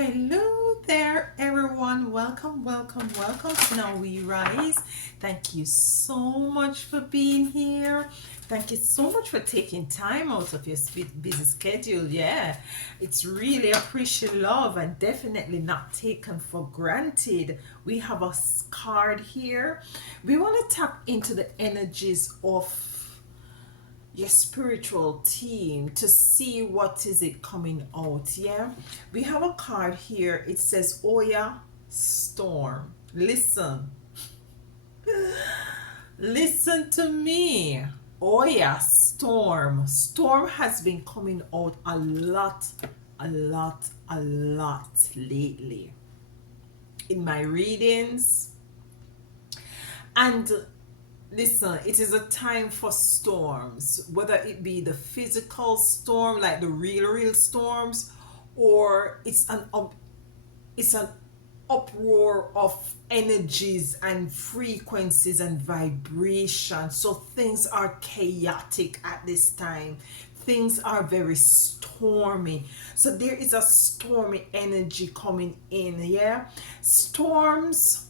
Hello there, everyone. Welcome, welcome, welcome to Now We Rise. Thank you so much for being here. Thank you so much for taking time out of your busy schedule. Yeah, it's really appreciate love and definitely not taken for granted. We have a card here. We want to tap into the energies of your spiritual team to see what is it coming out. Yeah, we have a card here. It says Oya Storm. Listen to me. Oya Storm has been coming out a lot lately in my readings. And listen, it is a time for storms, whether it be the physical storm, like the real storms, or it's an uproar of energies and frequencies and vibrations. So things are chaotic at this time. Things are very stormy. So there is a stormy energy coming in, yeah? Storms,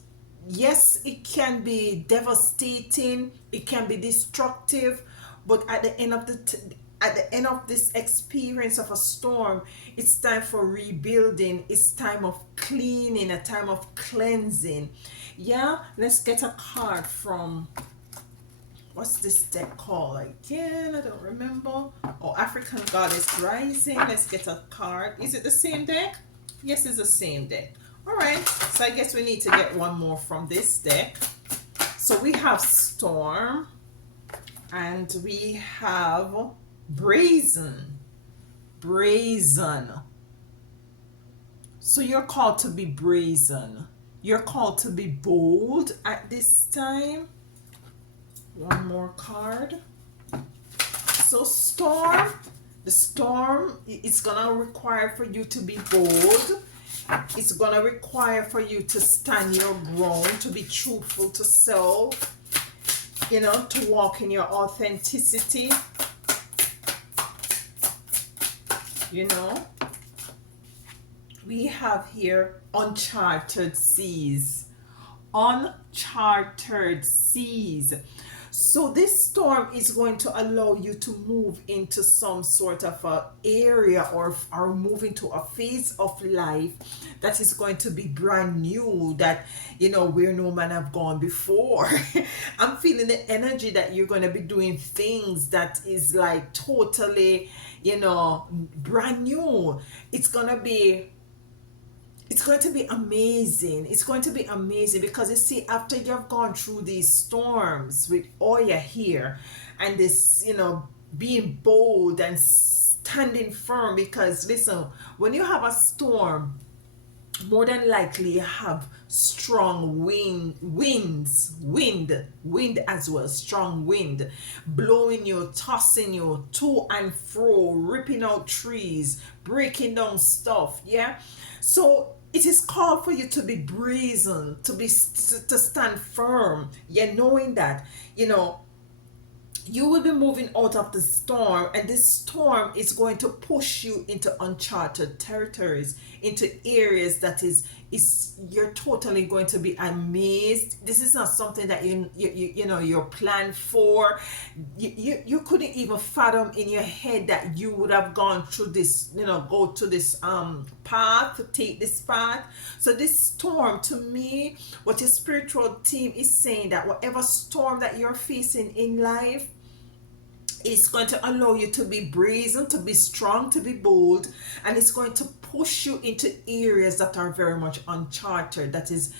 yes, it can be devastating, it can be destructive, but at the end of this experience of a storm, it's time for rebuilding, it's time of cleaning, a time of cleansing. Yeah, let's get a card from, what's this deck called again? I don't remember. Oh, African Goddess Rising. Let's get a card. Is it the same deck? Yes, it's the same deck. All right, so I guess we need to get one more from this deck. So we have Storm and we have Brazen. So you're called to be brazen. You're called to be bold at this time. One more card. So the storm, it's gonna require for you to be bold. It's gonna require for you to stand your ground, to be truthful to self, to walk in your authenticity, we have here uncharted seas. So this storm is going to allow you to move into some sort of a area, or move into a phase of life that is going to be brand new, that where no man have gone before. I'm feeling the energy that you're going to be doing things that is like totally brand new. It's going to be amazing. It's going to be amazing because you see, after you've gone through these storms with Oya here, and this, being bold and standing firm, because listen, when you have a storm, more than likely you have strong wind as well, strong wind blowing you, tossing you to and fro, ripping out trees, breaking down stuff. Yeah, so it is called for you to be brazen, to stand firm. Yeah, knowing that you will be moving out of the storm, and this storm is going to push you into uncharted territories, into areas that is you're totally going to be amazed. This is not something that you're planned for. You couldn't even fathom in your head that you would have gone through this, go to this path, to take this path. So this storm, to me, what your spiritual team is saying, that whatever storm that you're facing in life, it's going to allow you to be brazen, to be strong, to be bold, and it's going to push you into areas that are very much uncharted, that is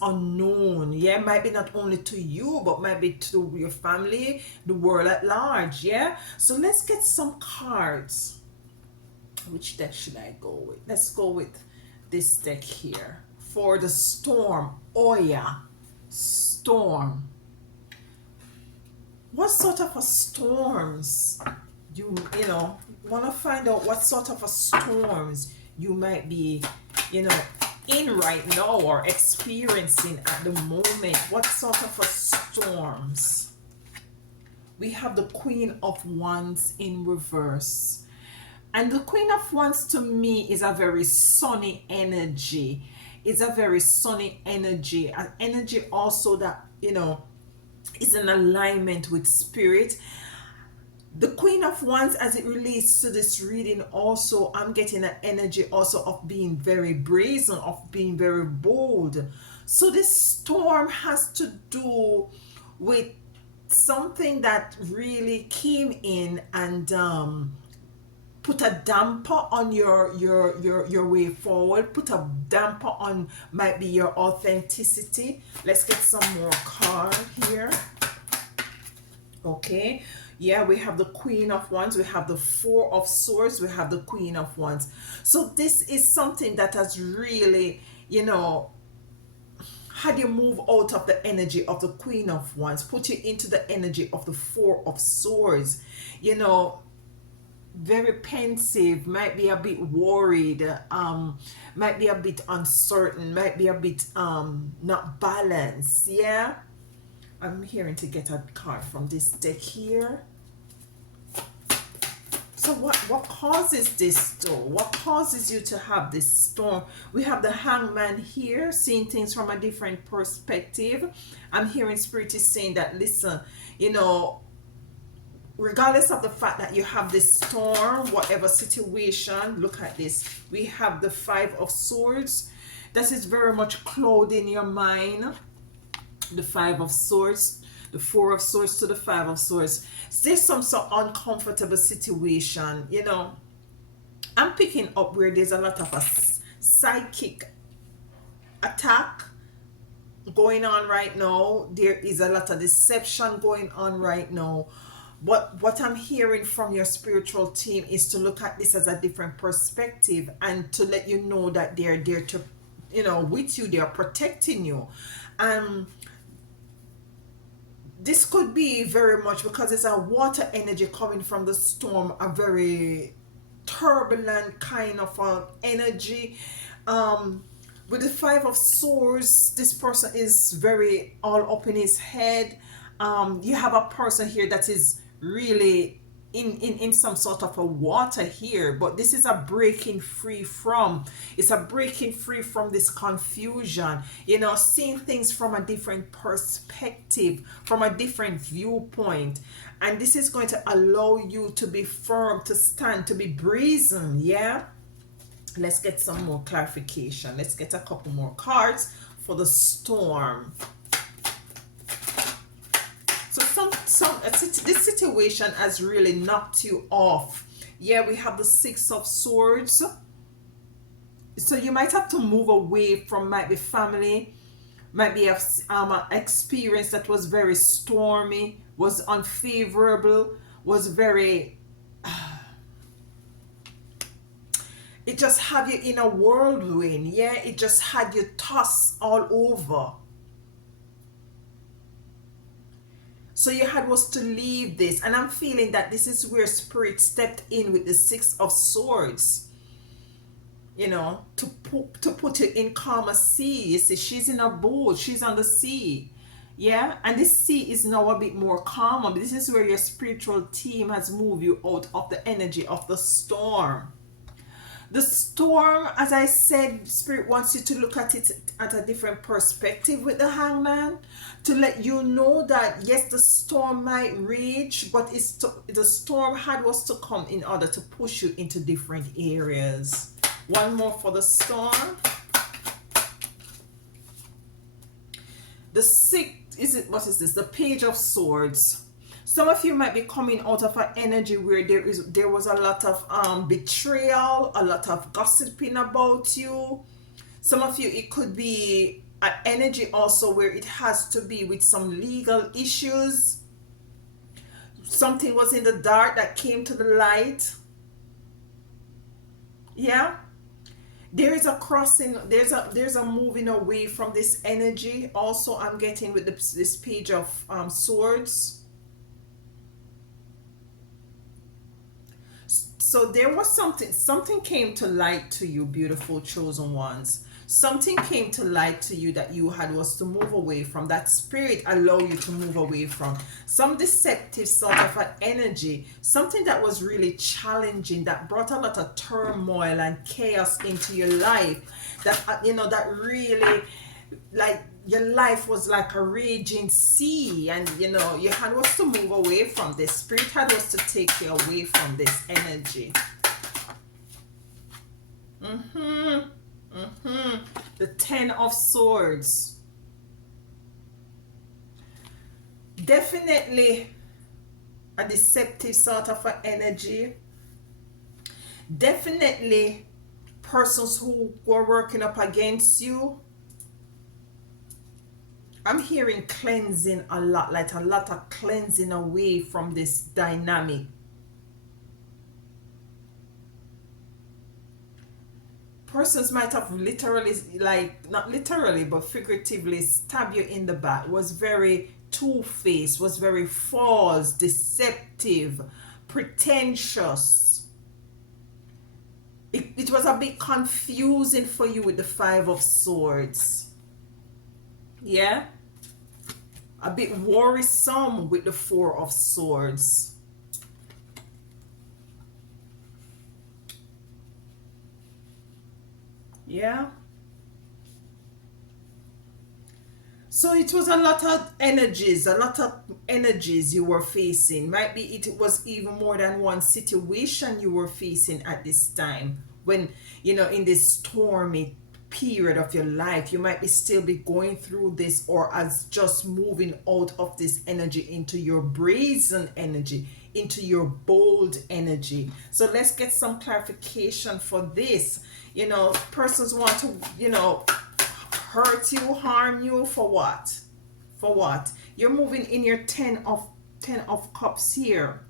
unknown. Yeah, might be not only to you, but might be to your family, the world at large. Yeah, so let's get some cards. Which deck should I go with? Let's go with this deck here for the storm. Oya Storm. What sort of a storms you want to find out what sort of a storms you might be in right now, or experiencing at the moment. What sort of a storms? We have the Queen of Wands in reverse. And the Queen of Wands to me is a very sunny energy. It's a very sunny energy. An energy also that, is in alignment with spirit. The Queen of Wands, as it relates to this reading, also, I'm getting an energy also of being very brazen, of being very bold. So this storm has to do with something that really came in and put a damper on your way forward, put a damper on might be your authenticity. Let's get some more card here. Okay, yeah, we have the Queen of Wands, we have the Four of Swords, we have the Queen of Wands. So this is something that has really, had you move out of the energy of the Queen of Wands, put you into the energy of the Four of Swords. Very pensive, might be a bit worried, might be a bit uncertain, might be a bit not balanced. Yeah, I'm hearing to get a card from this deck here. So what causes this though? What causes you to have this storm? We have the Hangman here, seeing things from a different perspective. I'm hearing Spirit is saying that, listen, regardless of the fact that you have this storm, whatever situation, look at this. We have the Five of Swords. This is very much clouding your mind. The Five of Swords, the Four of Swords to the Five of Swords. There's some sort of uncomfortable situation, I'm picking up where there's a lot of a psychic attack going on right now. There is a lot of deception going on right now. But what I'm hearing from your spiritual team is to look at this as a different perspective and to let you know that they're there to, with you, they're protecting you. This could be very much because it's a water energy coming from the storm, a very turbulent kind of energy. With the Five of Swords, this person is very all up in his head. You have a person here that is really in some sort of a water here, but this is a breaking free from, it's a breaking free from this confusion, seeing things from a different perspective, from a different viewpoint. And this is going to allow you to be firm, to stand, to be brazen. Yeah, let's get some more clarification. Let's get a couple more cards for the storm. This situation has really knocked you off. Yeah, we have the Six of Swords. So you might have to move away from, might be family, might be an experience that was very stormy, was unfavorable, was very it just had you in a whirlwind. Yeah, it just had you tossed all over. So you had was to leave this, and I'm feeling that this is where Spirit stepped in with the Six of Swords, to put you in calmer sea. You see, she's in a boat, she's on the sea. Yeah, and this sea is now a bit more calmer. This is where your spiritual team has moved you out of the energy of the storm. The storm, as I said, Spirit wants you to look at it at a different perspective with the Hangman, to let you know that yes, the storm might rage, but the storm was to come in order to push you into different areas. One more for the storm. What is this? The Page of Swords. Some of you might be coming out of an energy where there was a lot of betrayal, a lot of gossiping about you. Some of you, it could be an energy also where it has to be with some legal issues. Something was in the dark that came to the light. Yeah. There is a crossing, there's a moving away from this energy. Also, I'm getting with this Page of Swords. So there was something came to light to you, beautiful chosen ones. Something came to light to you that you had was to move away from. That spirit allow you to move away from some deceptive sort of an energy, something that was really challenging, that brought a lot of turmoil and chaos into your life, that that really, like, your life was like a raging sea, and you had was to move away from this. Spirit had was to take you away from this energy. The Ten of Swords. Definitely a deceptive sort of an energy. Definitely persons who were working up against you. I'm hearing cleansing a lot, like a lot of cleansing away from this dynamic. Persons might have literally, like, not literally, but figuratively stab you in the back. Was very two-faced, was very false, deceptive, pretentious. It was a bit confusing for you with the Five of Swords. Yeah? A bit worrisome with the Four of Swords. Yeah. So it was a lot of energies you were facing. Might be it was even more than one situation you were facing at this time. When, in this stormy period of your life, you might be still be going through this, or as just moving out of this energy into your brazen energy, into your bold energy. So let's get some clarification for this. Persons want to, hurt you, harm you, for what? For what? You're moving in your Ten of Cups here.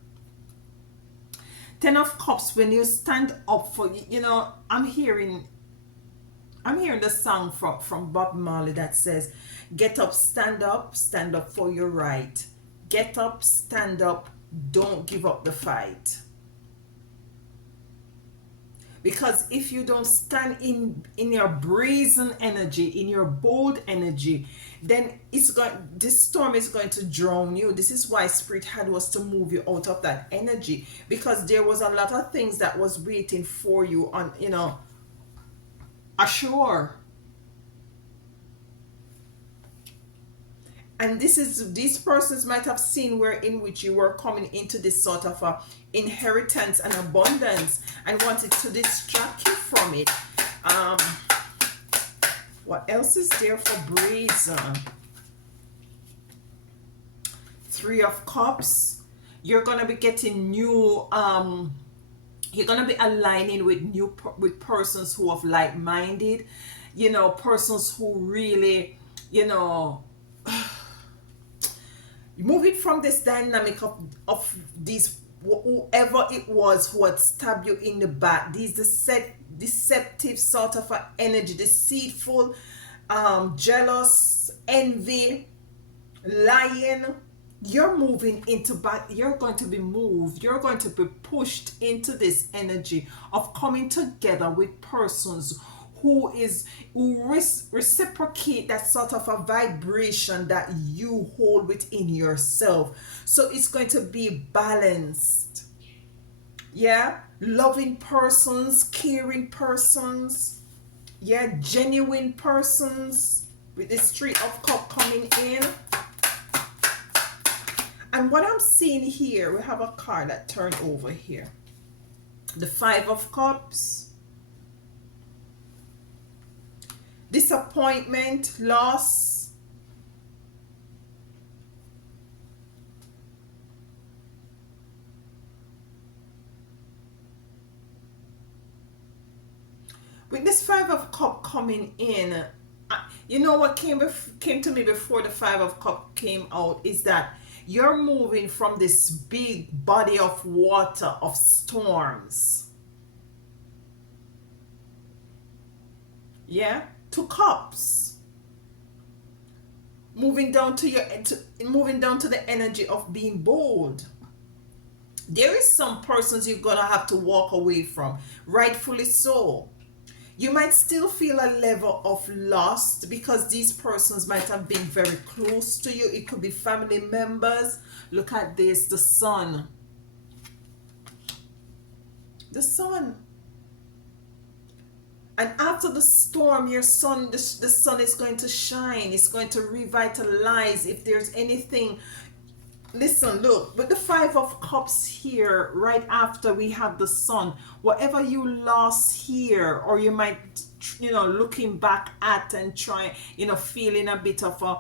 Ten of Cups, when you stand up for, I'm hearing the song from Bob Marley that says, get up, stand up for your right. Get up, stand up, don't give up the fight. Because if you don't stand in your brazen energy, in your bold energy, then this storm is going to drown you. This is why Spirit had was to move you out of that energy, because there was a lot of things that was waiting for you on, ashore. And these persons might have seen where in which you were coming into this sort of a inheritance and abundance, and wanted to distract you from it. What else is there for brazen? Three of Cups. You're gonna be getting new. You're gonna be aligning with persons who are like-minded. Persons who really, moving from this dynamic of these, whoever it was who had stabbed you in the back, these deceptive sort of energy, deceitful, jealous, envy, lying. You're moving into back. You're going to be moved. You're going to be pushed into this energy of coming together with persons who reciprocate that sort of a vibration that you hold within yourself. So it's going to be balanced. Yeah, loving persons, caring persons, yeah, genuine persons, with this Three of Cups coming in. And what I'm seeing here, we have a card that turned over here. The Five of Cups. Disappointment, loss. With this Five of Cups coming in, what came to me before the Five of Cups came out is that you're moving from this big body of water of storms. Yeah? To cups, moving down to the energy of being bold. There is some persons you're gonna have to walk away from, rightfully so. You might still feel a level of loss because these persons might have been very close to you. It could be family members. Look at this, the sun. The sun. And after the storm, your sun, the sun is going to shine. It's going to revitalize. If there's anything, listen, look, with the Five of Cups here, right after we have the sun, whatever you lost here, or you might, looking back at and trying, feeling a bit of a,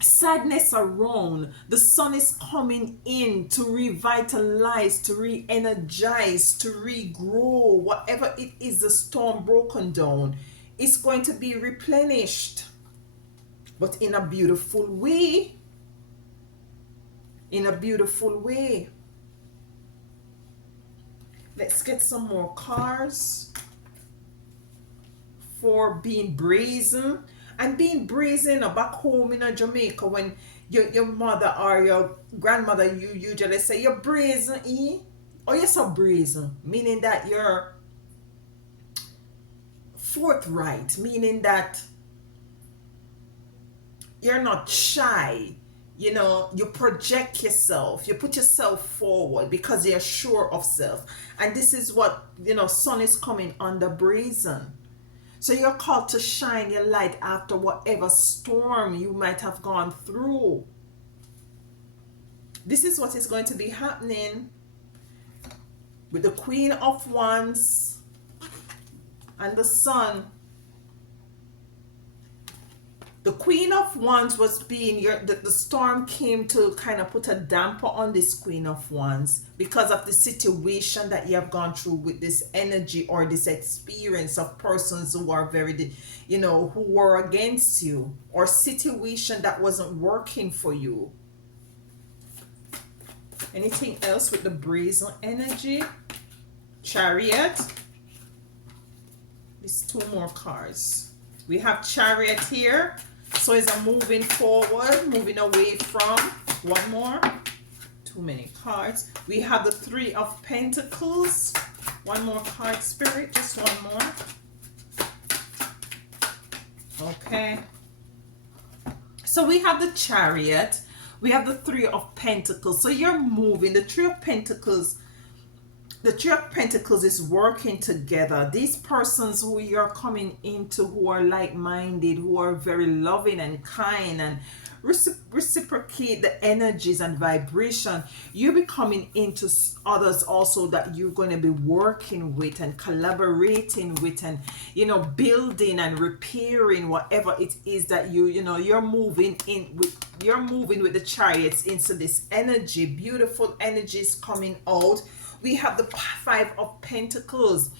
sadness around, the sun is coming in to revitalize, to re-energize, to regrow whatever it is the storm broken down. It's going to be replenished, but in a beautiful way. In a beautiful way. Let's get some more cards for being brazen. And being brazen back home in Jamaica, when your mother or your grandmother, you usually say you're brazen, eh? Or you're so brazen, meaning that you're forthright, meaning that you're not shy. You project yourself, you put yourself forward because you're sure of self. And this is what, sun is coming on the brazen. So you're called to shine your light after whatever storm you might have gone through. This is what is going to be happening with the Queen of Wands and the Sun. The Queen of Wands was being the storm came to kind of put a damper on this Queen of Wands because of the situation that you have gone through with this energy or this experience of persons who are very, who were against you, or situation that wasn't working for you. Anything else with the brazen energy? Chariot. These two more cards. We have Chariot here. So it's a moving forward, moving away from. One more. Too many cards. We have the Three of Pentacles. One more card, Spirit. Just one more. Okay. So we have the Chariot. We have the Three of Pentacles. So you're moving. The Three of Pentacles. The Three of Pentacles is working together. These persons who you're coming into, who are like-minded, who are very loving and kind and reciprocate the energies and vibration, you'll be coming into others also that you're going to be working with and collaborating with, and building and repairing whatever it is that you're moving in with. You're moving with the Chariots into this energy. Beautiful energies coming out. We have the Five of Pentacles.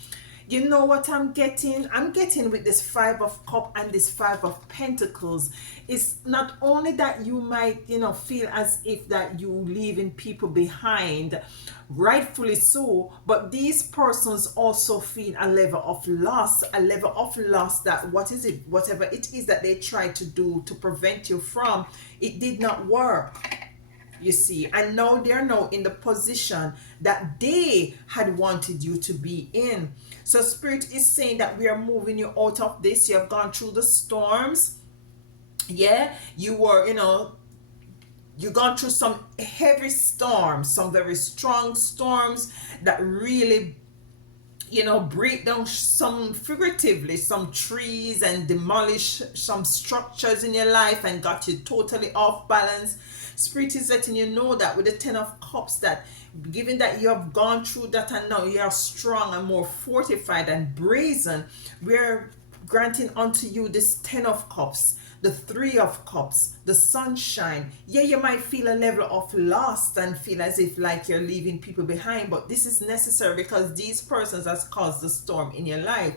You know what I'm getting? I'm getting with this Five of Cups and this Five of Pentacles. It's not only that you might, feel as if that you leaving people behind, rightfully so, but these persons also feel a level of loss, that whatever it is that they try to do to prevent you from, it did not work. You see, and now they're now in the position that they had wanted you to be in. So Spirit is saying that we are moving you out of this. You have gone through the storms. Yeah, you were, you gone through some heavy storms, some very strong storms that really, break down some, figuratively, some trees and demolish some structures in your life and got you totally off balance. Spirit is letting you know that with the Ten of Cups, that given that you have gone through that and now you are strong and more fortified and brazen, we're granting unto you this Ten of Cups, the Three of Cups, the sunshine. Yeah, you might feel a level of loss and feel as if like you're leaving people behind, but this is necessary because these persons has caused the storm in your life.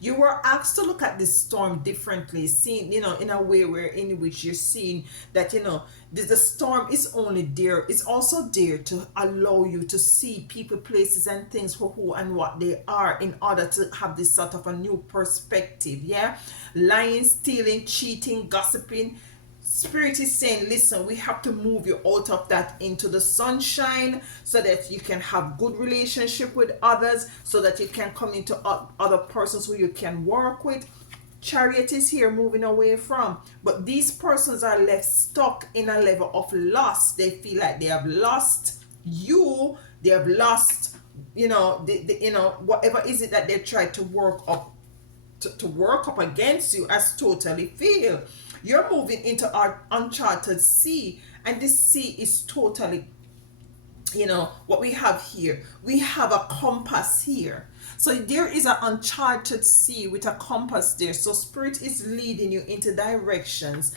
You were asked to look at this storm differently, seeing, in a way in which you're seeing that, the storm is only there. It's also there to allow you to see people, places, and things for who and what they are, in order to have this sort of a new perspective. Yeah, lying, stealing, cheating, gossiping, Spirit is saying, listen, we have to move you out of that into the sunshine so that you can have good relationship with others, so that you can come into other persons who you can work with. Chariot is here moving away from, but these persons are left stuck in a level of loss. They feel like they have lost you, they have lost, whatever is it that they try to work up to work up against you has totally failed. You're moving into our uncharted sea, and this sea is totally, what we have here. We have a compass here. So there is an uncharted sea with a compass there. So Spirit is leading you into directions.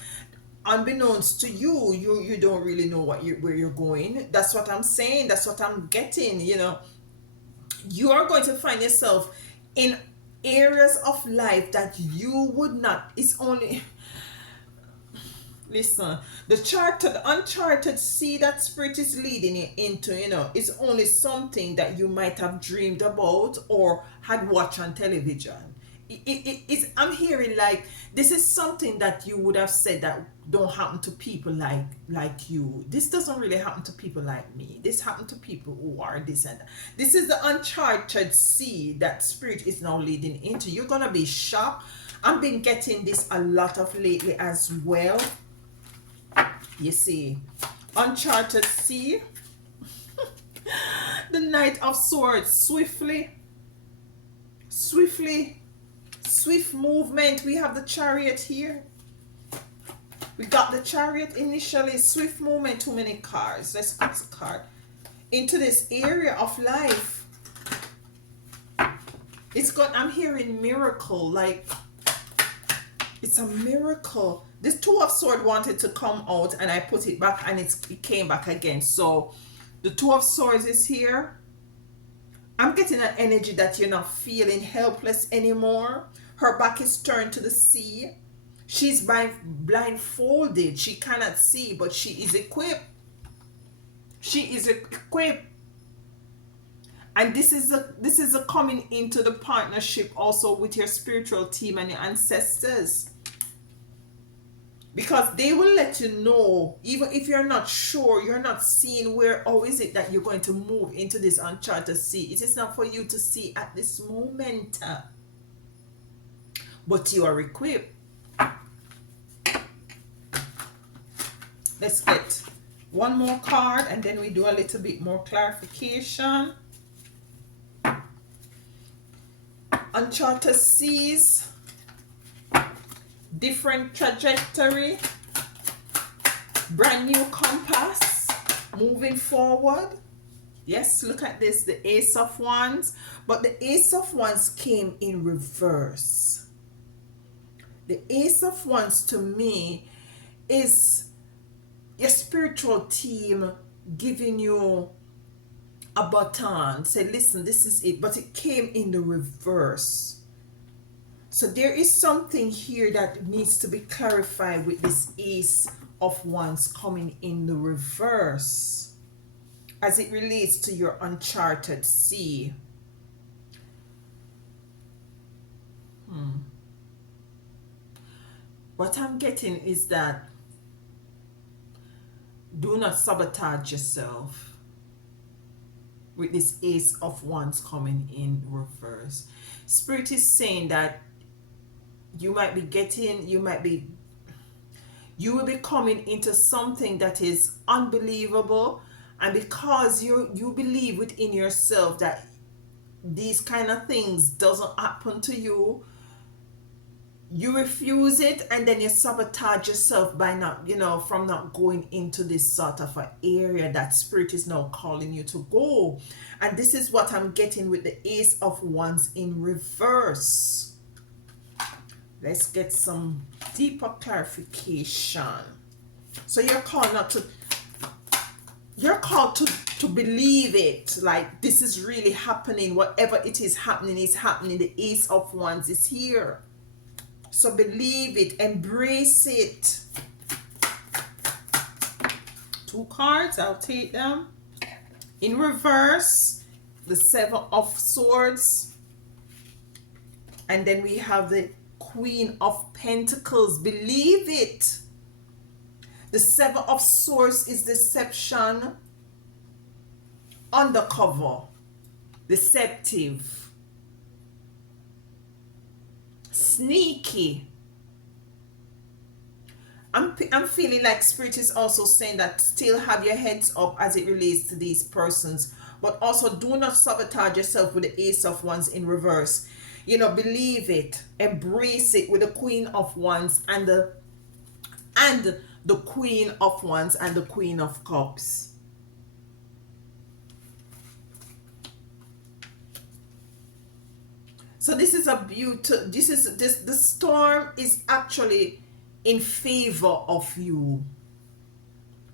Unbeknownst to you, you don't really know where you're going. That's what I'm saying. That's what I'm getting. You are going to find yourself in areas of life that you would not. It's only. Listen, the uncharted sea that Spirit is leading you into, is only something that you might have dreamed about or had watched on television. I'm hearing like this is something that you would have said that don't happen to people like you. This doesn't really happen to people like me. This happened to people who are this and that. This is the uncharted sea that Spirit is now leading into. You're gonna be shocked. I've been getting this a lot of lately as well. You see, uncharted sea. The Knight of Swords, swift movement. We have the Chariot here. We got the Chariot initially, swift movement. Too many cards. Let's put the card into this area of life. I'm hearing miracle, like it's a miracle. This Two of Swords wanted to come out and I put it back, and it came back again. So the Two of Swords is here. I'm getting an energy that you're not feeling helpless anymore. Her back is turned to the sea. She's blindfolded. She cannot see, but she is equipped. She is equipped. And this is a coming into the partnership also with your spiritual team and your ancestors. Because they will let you know, even if you're not sure, you're not seeing how is it that you're going to move into this uncharted sea. It is not for you to see at this moment. But you are equipped. Let's get one more card and then we do a little bit more clarification. Uncharted seas. Different trajectory, brand new compass, moving forward. Yes, look at this, the Ace of Wands, but the Ace of Wands came in reverse. The Ace of Wands to me is your spiritual team giving you a baton, say listen, this is it, but it came in the reverse. So there is something here that needs to be clarified with this Ace of Wands coming in the reverse as it relates to your uncharted sea. What I'm getting is that do not sabotage yourself with this Ace of Wands coming in reverse. Spirit is saying that you will be coming into something that is unbelievable, and because you believe within yourself that these kind of things doesn't happen to you, you refuse it, and then you sabotage yourself by not from not going into this sort of an area that Spirit is now calling you to go. And this is what I'm getting with the Ace of Wands in reverse. Let's get some deeper clarification. So you're called to believe it, like this is really happening. Whatever it is happening is happening. The Ace of Wands is here. So believe it, embrace it. Two cards, I'll take them. In reverse, the Seven of Swords. And then we have the Queen of Pentacles. Believe it. The Seven of Swords is deception, undercover, deceptive, sneaky. I'm feeling like Spirit is also saying that still have your heads up as it relates to these persons, but also do not sabotage yourself with the Ace of Wands in reverse. You know, believe it, embrace it with the Queen of Wands and the Queen of Wands and the Queen of Cups. So this is a beauty. The storm is actually in favor of you.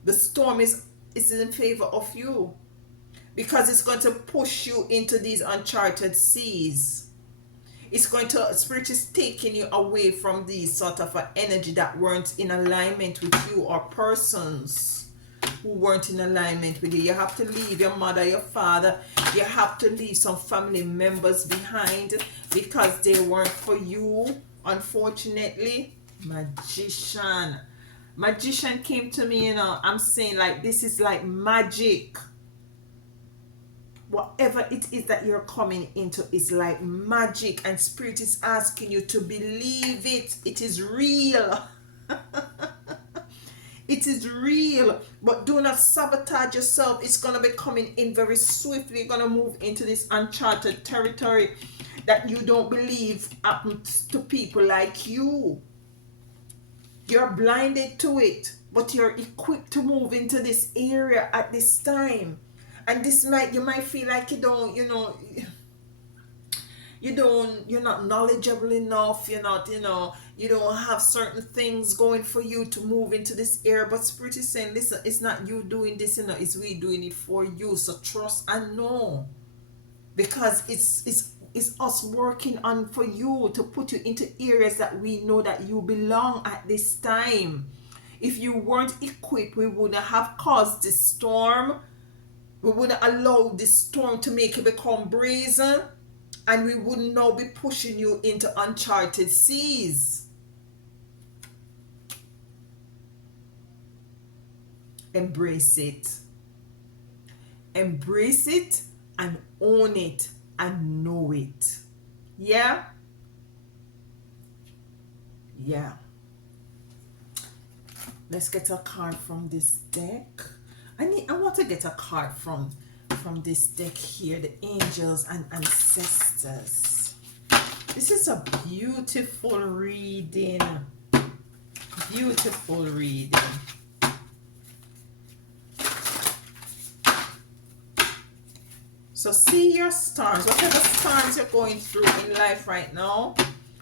The storm is in favor of you because it's going to push you into these uncharted seas. It's going to, Spirit is taking you away from these sort of energy that weren't in alignment with you, or persons who weren't in alignment with you. You have to leave your mother, your father. You have to leave some family members behind because they weren't for you, unfortunately. Magician came to me, you know. I'm saying, like, this is like magic. Whatever it is that you're coming into is like magic, and Spirit is asking you to believe it. It is real. It is real, but do not sabotage yourself. It's going to be coming in very swiftly. You're going to move into this uncharted territory that you don't believe happens to people like you. You're blinded to it, but you're equipped to move into this area at this time. And this might, you might feel like you don't, you know, you're not knowledgeable enough, you're not, you know, you don't have certain things going for you to move into this area. But Spirit is saying, listen, it's not you doing this, you know, it's we doing it for you. So trust and know, because it's us working on for you to put you into areas that we know that you belong at this time. If you weren't equipped, we wouldn't have caused this storm. We wouldn't allow this storm to make you become brazen, and we wouldn't now be pushing you into uncharted seas. Embrace it. Embrace it and own it and know it. Yeah? Yeah. Let's get a card from this deck. I want to get a card from this deck here, the angels and ancestors. This is a beautiful reading. Beautiful reading. So see your storms, whatever storms you're going through in life right now,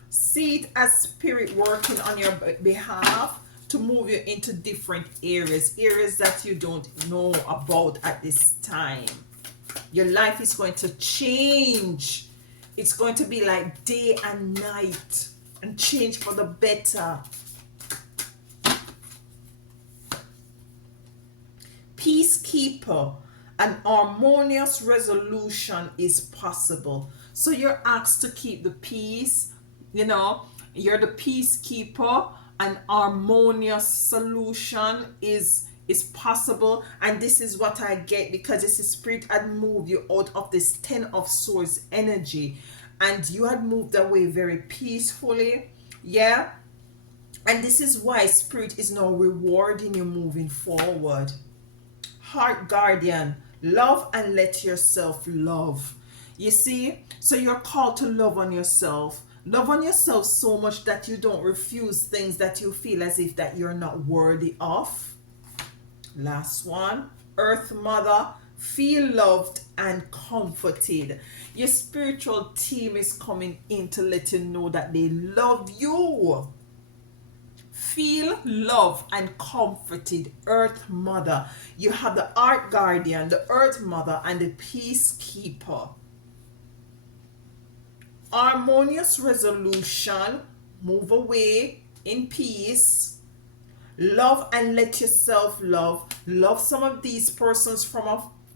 see it as Spirit working on your behalf to move you into different areas that you don't know about at this time. Your life is going to change. It's going to be like day and night, and change for the better. Peacekeeper, an harmonious resolution is possible. So you're asked to keep the peace, you know, you're the peacekeeper. An harmonious solution is possible, and this is what I get, because this is Spirit had moved you out of this Ten of Swords energy, and you had moved away very peacefully. Yeah, and this is why Spirit is now rewarding you moving forward. Heart Guardian, love and let yourself love. You see, so you're called to love on yourself. Love on yourself so much that you don't refuse things that you feel as if that you're not worthy of. Last one, Earth Mother, feel loved and comforted. Your spiritual team is coming in to let you know that they love you. Feel love and comforted, Earth Mother. You have the Heart Guardian, the Earth Mother, and the Peacekeeper. Harmonious resolution, move away in peace. Love and let yourself love. Love some of these persons from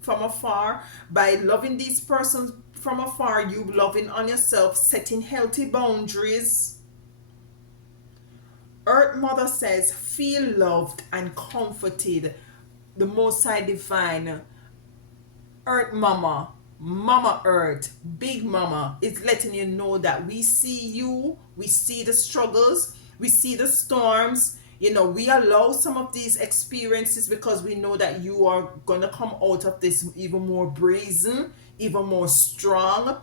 afar. By loving these persons from afar, you loving on yourself, setting healthy boundaries. Earth Mother says, feel loved and comforted. The Most High Divine, Earth Mama, Mama Earth, Big Mama is letting you know that we see you, we see the struggles, we see the storms. You know, we allow some of these experiences because we know that you are gonna come out of this even more brazen, even more strong,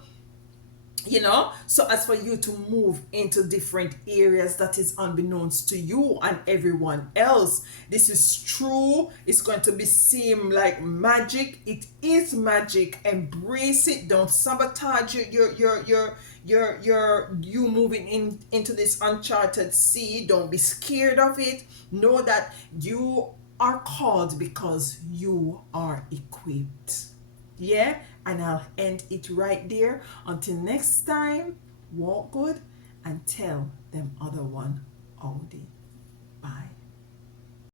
you know. So as for you to move into different areas that is unbeknownst to you and everyone else, this is true. It's going to be seem like magic. It is magic. Embrace it. Don't sabotage you moving into this uncharted sea. Don't be scared of it. Know that you are called because you are equipped. Yeah, and I'll end it right there. Until next time, walk good and tell them other one Audi. Bye.